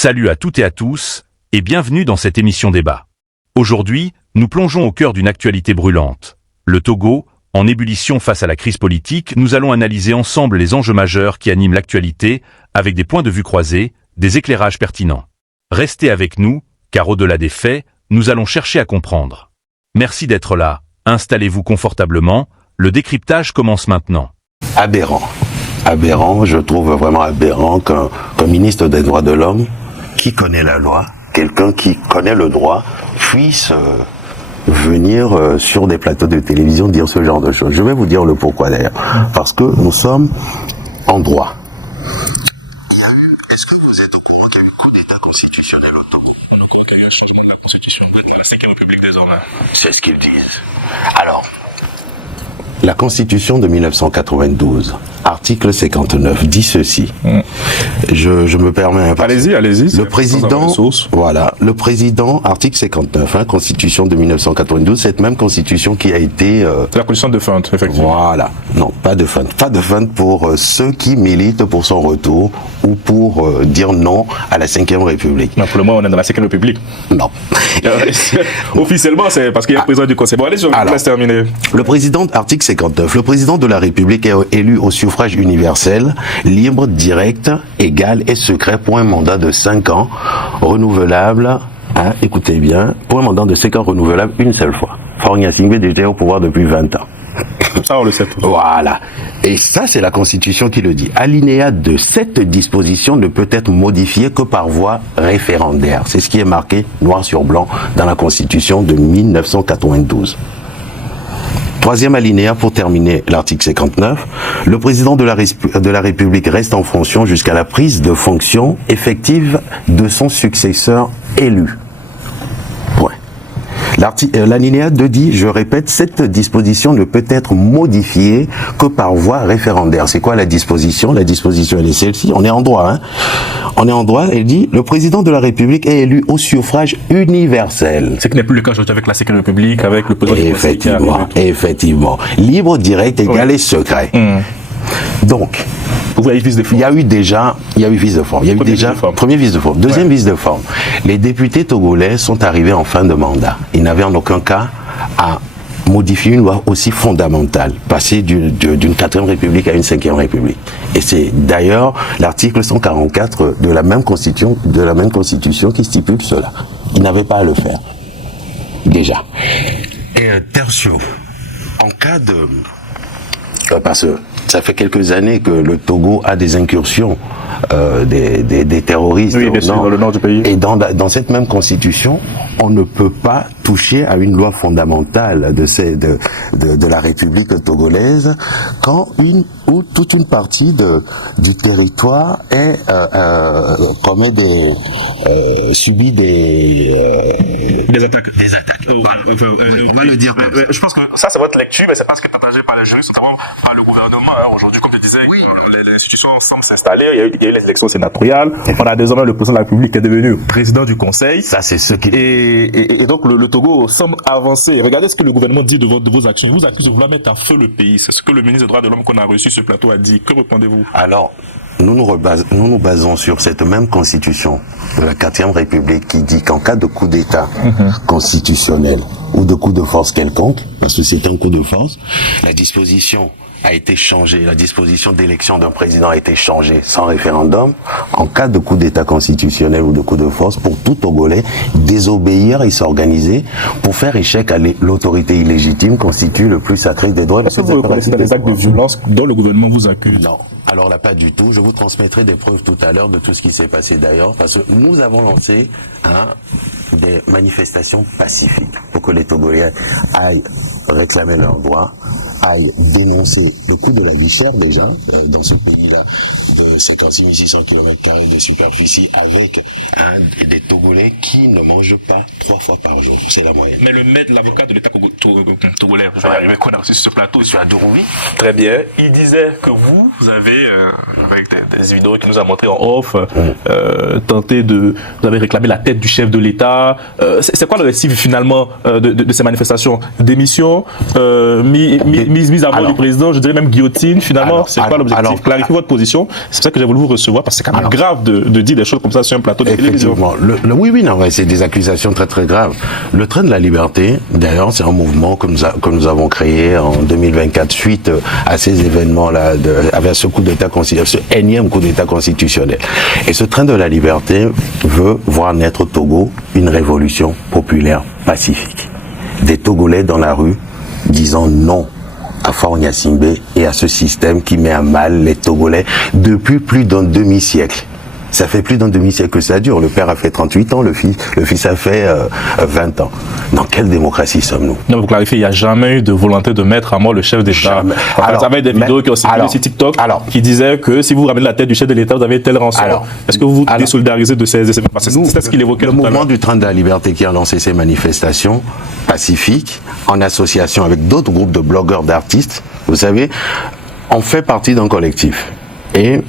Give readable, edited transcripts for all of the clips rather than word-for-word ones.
Salut à toutes et à tous, et bienvenue dans cette émission débat. Aujourd'hui, nous plongeons au cœur d'une actualité brûlante. Le Togo, en ébullition face à la crise politique, nous allons analyser ensemble les enjeux majeurs qui animent l'actualité, avec des points de vue croisés, des éclairages pertinents. Restez avec nous, car au-delà des faits, nous allons chercher à comprendre. Merci d'être là, installez-vous confortablement, le décryptage commence maintenant. Aberrant, je trouve vraiment aberrant qu'un ministre des droits de l'homme, qui connaît la loi, quelqu'un qui connaît le droit, puisse venir sur des plateaux de télévision dire ce genre de choses. Je vais vous dire le pourquoi d'ailleurs. Parce que nous sommes en droit. Est-ce que vous êtes au courant qu'il y a eu coup d'état constitutionnel au Togo? On est au courant qu'il y a eu un changement de la Constitution. Vous êtes à la 5e République désormais. C'est ce qu'ils disent. Alors, la Constitution de 1992, article 59, dit ceci. Je me permets un peu. Allez-y. Le président, article 59, Constitution de 1992, cette même Constitution qui a été... C'est la Constitution de Fund, effectivement. Voilà. Non, pas de Fund pour ceux qui militent pour son retour ou pour dire non à la 5e République. Non, pour le moment, on est dans la 5e République. Non. Officiellement, c'est parce qu'il y a le président du Conseil. Bon, allez, je vous laisse terminer. Le président, article 59, le président de la République est élu au suffrage universel, libre, direct, égal et secret pour un mandat de 5 ans, renouvelable, écoutez bien, pour un mandat de 5 ans renouvelable une seule fois. Faure Gnassingbé est déjà au pouvoir depuis 20 ans. Ça, on le sait tous. Voilà. Et ça, c'est la Constitution qui le dit. Alinéa de cette disposition ne peut être modifiée que par voie référendaire. C'est ce qui est marqué noir sur blanc dans la Constitution de 1992. Troisième alinéa pour terminer l'article 59. Le président de la République reste en fonction jusqu'à la prise de fonction effective de son successeur élu. Point. L'alinéa 2 dit, je répète, cette disposition ne peut être modifiée que par voie référendaire. C'est quoi la disposition? La disposition, elle est celle-ci. On est en droit, On est en droit, elle dit, le président de la République est élu au suffrage universel. Ce qui n'est plus le cas aujourd'hui avec la 5e République, avec le président du Conseil qui arrive. Effectivement. Libre, direct, égal et secret. Donc, il y a eu vice de forme. Il y a eu vice de forme. Premier vice de forme. Deuxième vice de forme. Les députés togolais sont arrivés en fin de mandat. Ils n'avaient en aucun cas à modifier une loi aussi fondamentale, passer d'une 4e République à une 5e République. Et c'est d'ailleurs l'article 144 de la même Constitution qui stipule cela. Ils n'avaient pas à le faire. Déjà. Et tertio, en cas de... parce que ça fait quelques années que le Togo a des incursions des terroristes dans le nord du pays. Et dans cette même constitution, on ne peut pas toucher à une loi fondamentale de la République togolaise quand toute une partie du territoire subit des attaques. Voilà. On va le dire comme ça. Je pense que ça, c'est votre lecture, mais c'est pas ce qui est partagé par les juristes, notamment par le gouvernement. Aujourd'hui, comme je disais, les institutions semblent s'installer. Il y a eu les élections sénatoriales. On a désormais le président de la République qui est devenu président du Conseil. Ça, c'est ce qui... Et donc, le Togo semble avancer. Regardez ce que le gouvernement dit de vos actions. Il vous accuse de vouloir mettre à feu le pays. C'est ce que le ministre des Droits de l'Homme qu'on a reçu sur ce plateau a dit. Que répondez-vous? Alors, nous nous basons sur cette même constitution de la 4e République qui dit qu'en cas de coup d'État constitutionnel ou de coup de force quelconque, parce que c'est un coup de force, la disposition a été changée, la disposition d'élection d'un président a été changée sans référendum. En cas de coup d'État constitutionnel ou de coup de force, pour tout Togolais, désobéir et s'organiser pour faire échec à l'autorité illégitime constitue le plus sacré des droits. Est-ce que vous reconnaissez des actes de violence dont le gouvernement vous accuse? Non. Alors là, pas du tout. Je vous transmettrai des preuves tout à l'heure de tout ce qui s'est passé d'ailleurs, parce que nous avons lancé des manifestations pacifiques pour que les Togolais aillent réclamer leurs droits, aillent dénoncer le coût de la vie chère déjà dans ce pays-là de 56 600 km² de superficie avec des Togolais qui ne mangent pas 3 fois par jour. C'est la moyenne. Mais l'avocat de l'État togolais, je vais y arriver, qu'on a reçu sur ce plateau, sur Adourouvi, très bien, il disait que vous avez, avec des vidéos qu'il nous a montrées en off, vous avez réclamé la tête du chef de l'État, pas. C'est quoi l'objectif finalement de ces manifestations? Démission, mise à mort du président, je dirais même guillotine. Finalement, c'est quoi l'objectif? Clarifiez votre position. C'est pour ça que j'ai voulu vous recevoir, parce que c'est quand même grave de dire des choses comme ça sur un plateau de télévision. Oui, non, c'est des accusations très très graves. Le train de la liberté, d'ailleurs, c'est un mouvement que nous avons créé en 2024 suite à ces événements-là, avec ce coup d'État constitutionnel, ce énième coup d'État constitutionnel. Et ce train de la liberté veut voir naître au Togo une révolution populaire pacifique. Des Togolais dans la rue disant non à Faure Gnassingbé et à ce système qui met à mal les Togolais depuis plus d'un demi-siècle. Ça fait plus d'un demi-siècle que ça dure. Le père a fait 38 ans, le fils a fait 20 ans. Dans quelle démocratie sommes-nous? Non, vous clarifiez, il n'y a jamais eu de volonté de mettre à mort le chef d'État. Vous avez des vidéos qui ont circulé sur TikTok qui disaient que si vous ramenez la tête du chef de l'État, vous avez tel rançon. Est-ce que vous vous désolidarisez de ces événements? C'est ce qu'il évoquait le mouvement du train de la liberté qui a lancé ces manifestations pacifiques, en association avec d'autres groupes de blogueurs, d'artistes, vous savez, on fait partie d'un collectif. Et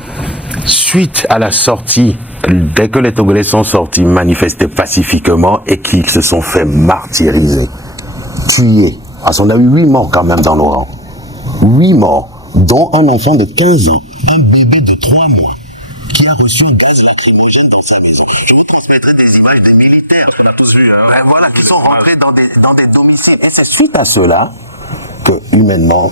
suite à la sortie, dès que les Togolais sont sortis manifester pacifiquement et qu'ils se sont fait martyriser, tuer, parce qu'on a eu 8 morts quand même dans nos rangs, 8 morts, dont un enfant de 15 ans, un bébé de 3 mois, qui a reçu un gaz lacrymogène dans sa maison. Je vous transmettrai des images des militaires. Parce qu'on a tous vu. Hein, voilà, qui sont rentrés dans des domiciles. Et c'est suite à cela que, humainement,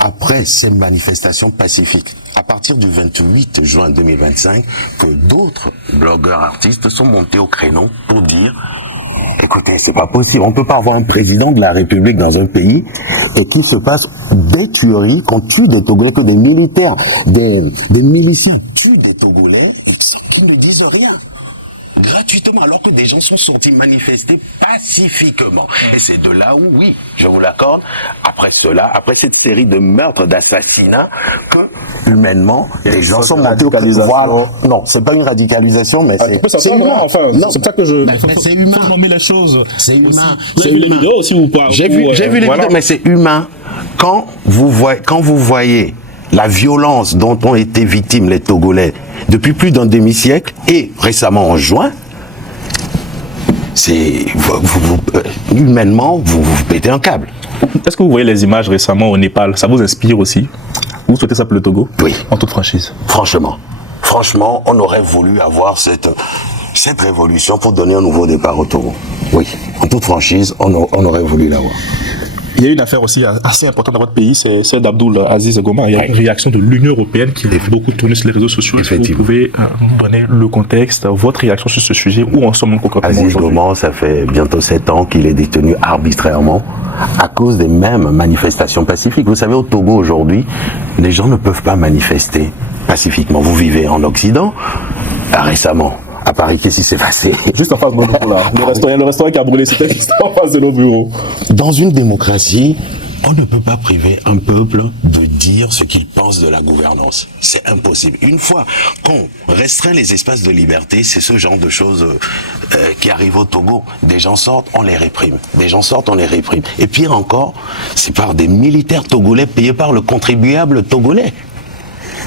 après ces manifestations pacifiques, à partir du 28 juin 2025, que d'autres blogueurs artistes sont montés au créneau pour dire écoutez, c'est pas possible, on peut pas avoir un président de la République dans un pays et qu'il se passe des tueries, qu'on tue des Togolais, que des militaires, des miliciens tuent des Togolais et qu'ils ne disent rien. Gratuitement, alors que des gens sont sortis manifester pacifiquement. Et c'est de là où, oui, je vous l'accorde, après cela, après cette série de meurtres, d'assassinats, que, humainement, des gens sont montés au voilà. Non, c'est pas une radicalisation, mais c'est humain. Enfin, c'est pour ça que c'est humain. Faut nommer les choses. C'est humain. Vous avez vu les vidéos aussi ou pas? J'ai vu les vidéos, mais c'est humain. Quand vous voyez la violence dont ont été victimes les Togolais depuis plus d'un demi-siècle, et récemment en juin, humainement, vous pétez un câble. Est-ce que vous voyez les images récemment au Népal? Ça vous inspire aussi? Vous souhaitez ça pour le Togo? Oui. En toute franchise? Franchement, on aurait voulu avoir cette révolution pour donner un nouveau départ au Togo. Oui. En toute franchise, on aurait voulu l'avoir. Il y a une affaire aussi assez importante dans votre pays, c'est celle d'Abdoul Aziz Goma. Il y a une réaction de l'Union européenne qui a beaucoup tourné sur les réseaux sociaux. Est-ce que vous pouvez nous donner le contexte, votre réaction sur ce sujet? Où en sommes-nous concrètement aujourd'hui? Aziz Goma, ça fait bientôt 7 ans qu'il est détenu arbitrairement à cause des mêmes manifestations pacifiques. Vous savez, au Togo aujourd'hui, les gens ne peuvent pas manifester pacifiquement. Vous vivez en Occident, récemment. À Paris, qu'est-ce qui s'est passé? Juste en face de nos bureaux, là. Le restaurant qui a brûlé, c'était juste en face de nos bureaux. Dans une démocratie, on ne peut pas priver un peuple de dire ce qu'il pense de la gouvernance. C'est impossible. Une fois qu'on restreint les espaces de liberté, c'est ce genre de choses qui arrivent au Togo. Des gens sortent, on les réprime. Et pire encore, c'est par des militaires togolais payés par le contribuable togolais.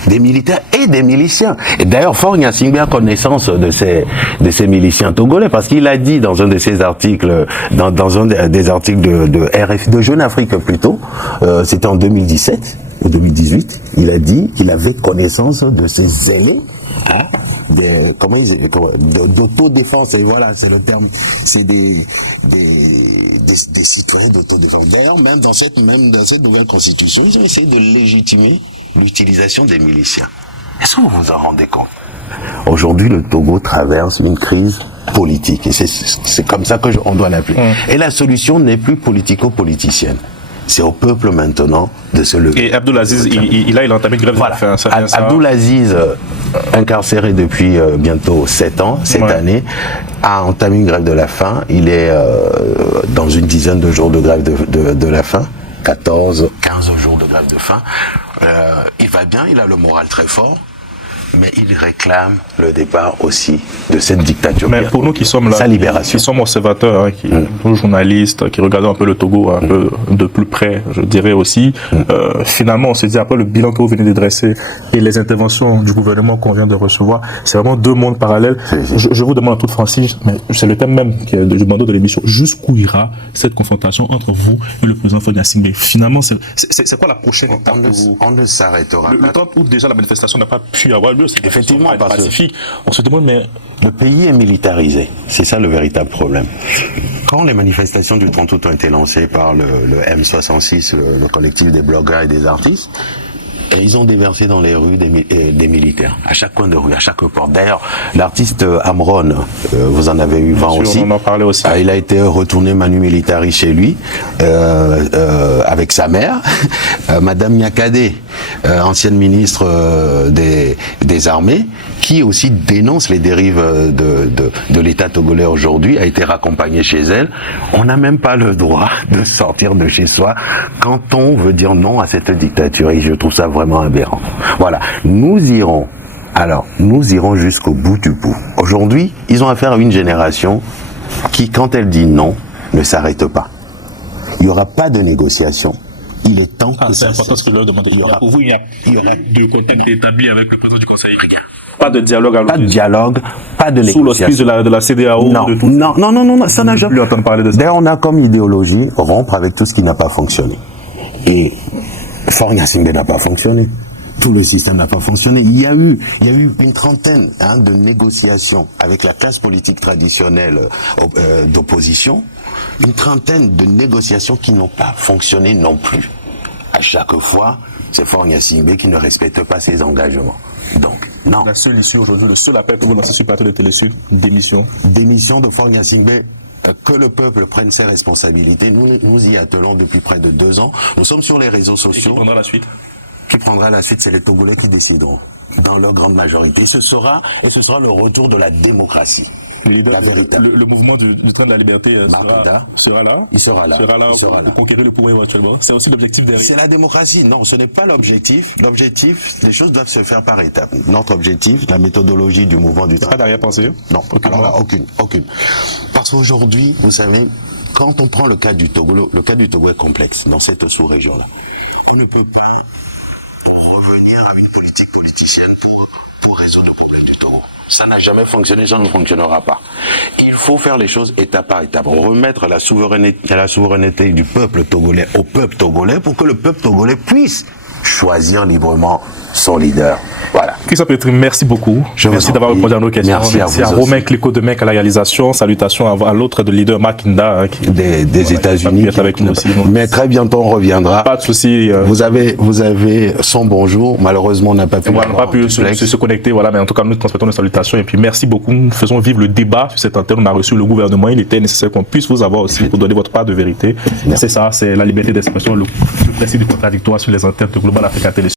Des militaires et des miliciens. Et d'ailleurs, Faure Gnassingbé a connaissance de ces miliciens togolais, parce qu'il a dit dans un de ses articles, dans un des articles de RFI, de Jeune Afrique plutôt, c'était en 2017 ou 2018, il a dit qu'il avait connaissance de ces zélés, d'autodéfense, et voilà, c'est le terme, c'est des citoyens d'autodéfense. D'ailleurs, même dans cette nouvelle constitution, ils ont essayé de légitimer l'utilisation des miliciens. Est-ce que vous vous en rendez compte? Aujourd'hui, le Togo traverse une crise politique, et c'est comme ça qu'on doit l'appeler. Et la solution n'est plus politico-politicienne. C'est au peuple maintenant de se lever. Et Abdoul Aziz, il a entamé une grève de la faim. Abdoul Aziz, incarcéré depuis bientôt 7 ans, cette année, a entamé une grève de la faim. Il est dans une dizaine de jours de grève de la faim. 14, 15 jours de grève de faim. Il va bien, il a le moral très fort, mais il réclame le départ aussi de cette dictature. Mais pour nous qui sommes là, sa libération. Qui sommes observateurs, hein, nous journalistes, qui regardons un peu le Togo un peu de plus près, je dirais aussi, finalement on se dit après le bilan que vous venez de dresser et les interventions du gouvernement qu'on vient de recevoir, c'est vraiment deux mondes parallèles. Je vous demande en toute franchise, mais c'est le thème même du bandeau de l'émission, jusqu'où ira cette confrontation entre vous et le président Faure Gnassingbé? Finalement, c'est quoi la prochaine étape pour vous? On ne s'arrêtera pas. Le 30 août, déjà, la manifestation n'a pas pu avoir lieu. C'est effectivement pacifique. On se demande, mais... Le pays est militarisé. C'est ça le véritable problème. Quand les manifestations du 30 août ont été lancées par le M66, le collectif des blogueurs et des artistes, et ils ont déversé dans les rues des militaires, à chaque coin de rue, à chaque porte. D'ailleurs, l'artiste Amron, vous en avez eu vent aussi. On en parlait aussi. Il a été retourné manu militari chez lui, avec sa mère. Madame Niakade, ancienne ministre des Armées, qui aussi dénonce les dérives de l'État togolais aujourd'hui, a été raccompagnée chez elle. On n'a même pas le droit de sortir de chez soi quand on veut dire non à cette dictature. Et je trouve ça vraiment aberrant. Voilà, nous irons jusqu'au bout du bout. Aujourd'hui, ils ont affaire à une génération qui, quand elle dit non, ne s'arrête pas. Il n'y aura pas de négociation. Il est temps que c'est important ce que je leur demandais. Pour vous, il n'y aura de contact établi avec le président du Conseil? Rien. Pas de dialogue à Pas de dialogue, pas de négociation. Sous l'auspice de la CEDEAO? Non, de tout non, ça n'a jamais... plus entendre parler de ça. D'ailleurs, on a comme idéologie rompre avec tout ce qui n'a pas fonctionné. Et Faure Gnassingbé n'a pas fonctionné. Tout le système n'a pas fonctionné. Il y a eu une trentaine de négociations avec la classe politique traditionnelle d'opposition, une trentaine de négociations qui n'ont pas fonctionné non plus. À chaque fois, c'est Faure Gnassingbé qui ne respecte pas ses engagements. Donc, non. La seule issue aujourd'hui, le seul appel que vous lancez sur le plateau de Télésud, démission. Démission de Faure Gnassingbé. Que le peuple prenne ses responsabilités. Nous y attelons depuis près de 2 ans. Nous sommes sur les réseaux sociaux. Et qui prendra la suite? Qui prendra la suite, c'est les Togolais qui décideront, dans leur grande majorité. Et ce sera le retour de la démocratie. La véritable. Le mouvement du train de la liberté sera là. Il sera là. Pour conquérir le pouvoir éventuellement. C'est aussi l'objectif derrière. C'est la démocratie. Non, ce n'est pas l'objectif. L'objectif, les choses doivent se faire par étapes. Notre objectif, la méthodologie du mouvement du train. Pas d'arrière-pensée? Non, aucune. Parce qu'aujourd'hui, vous savez, quand on prend le cas du Togo, le cas du Togo est complexe dans cette sous-région-là. On ne peut pas revenir à une politique politicienne pour résoudre le problème du Togo. Ça n'a jamais fonctionné, ça ne fonctionnera pas. Il faut faire les choses étape par étape, remettre la souveraineté du peuple togolais au peuple togolais pour que le peuple togolais puisse choisir librement son leader. Voilà. Christophe Petri, merci beaucoup. Merci d'avoir répondu à nos questions. Merci à Romain Clicquot de Mec à la réalisation. Salutations à l'autre de leader, Mark Inda, des États-Unis. Avec nous aussi. Mais très bientôt on reviendra. Pas de souci. Vous avez son bonjour. Malheureusement, on n'a pas pu. On n'a pas pu se connecter. Voilà, mais en tout cas, nous transmettons nos salutations et puis merci beaucoup. Nous faisons vivre le débat sur cette antenne. On a reçu le gouvernement. Il était nécessaire qu'on puisse vous avoir aussi pour donner votre part de vérité. C'est ça, c'est la liberté d'expression, le principe du contradictoire sur les antennes de Global Africa Télé.